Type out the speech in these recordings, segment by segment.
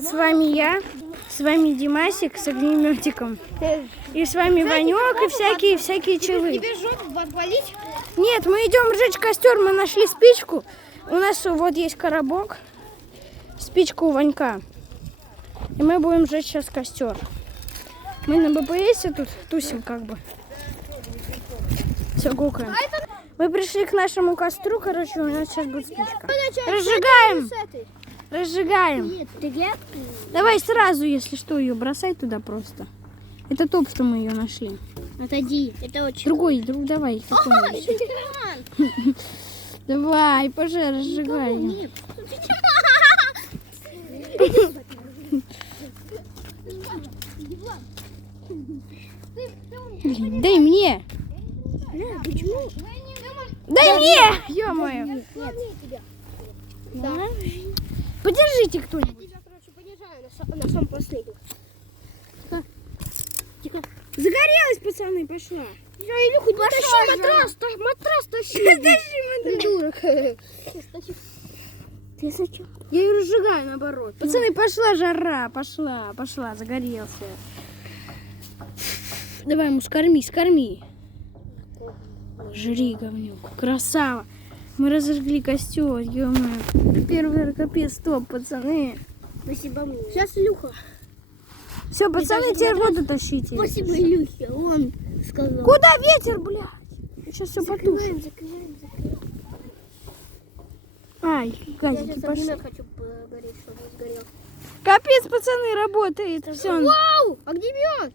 привет, с вами я, с вами Димасик с огнеметиком. И с вами Ванек и всякие челы. Тебе жопу подпалить? Нет, мы идем сжечь костер, мы нашли спичку. У нас вот есть коробок, спичка у Ванька. И мы будем сжечь сейчас костер. Мы на БПС тут тусим как бы. Все, гукаем. Мы пришли к нашему костру, короче, у нас сейчас будет спичка. Разжигаем! Разжигаем. Давай сразу, если что, ее бросай туда просто. Это топ, что мы ее нашли. Отойди, это очень... Другой, давай. Давай, пожалуйста, разжигай. Нет. Дай мне. Почему? Дай мне! Ё-моё. Да. Подержите кто-нибудь. Я тебя, короче, понижаю на самом последнем. Тихо. Загорелась, пацаны, пошла. Илюха, не тащи матрас, матрас тащи. Тащи, Придурок. Ты зачем? я ее разжигаю, наоборот. Пацаны, пошла жара, пошла, загорелся. Давай ему скорми. Жри, говнюк, красава. Мы разожгли костер, ё-моё. Первый капец, стоп, пацаны. Спасибо мне. Сейчас Илюха. Все, пацаны, теперь воду тащите. Спасибо Илюхе, он сказал. Куда ветер, блядь? Сейчас все потушим. Закрываем. Ай, Я газики сейчас пошли. огнемет хочу погореть, чтобы он сгорел. Капец, пацаны, работает. Все. Вау! Огнемет!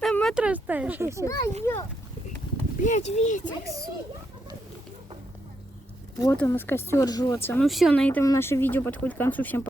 На матрас ставишь. Блять, ветер. Вот у нас костер жжется. Ну все, на этом наше видео подходит к концу. Всем пока.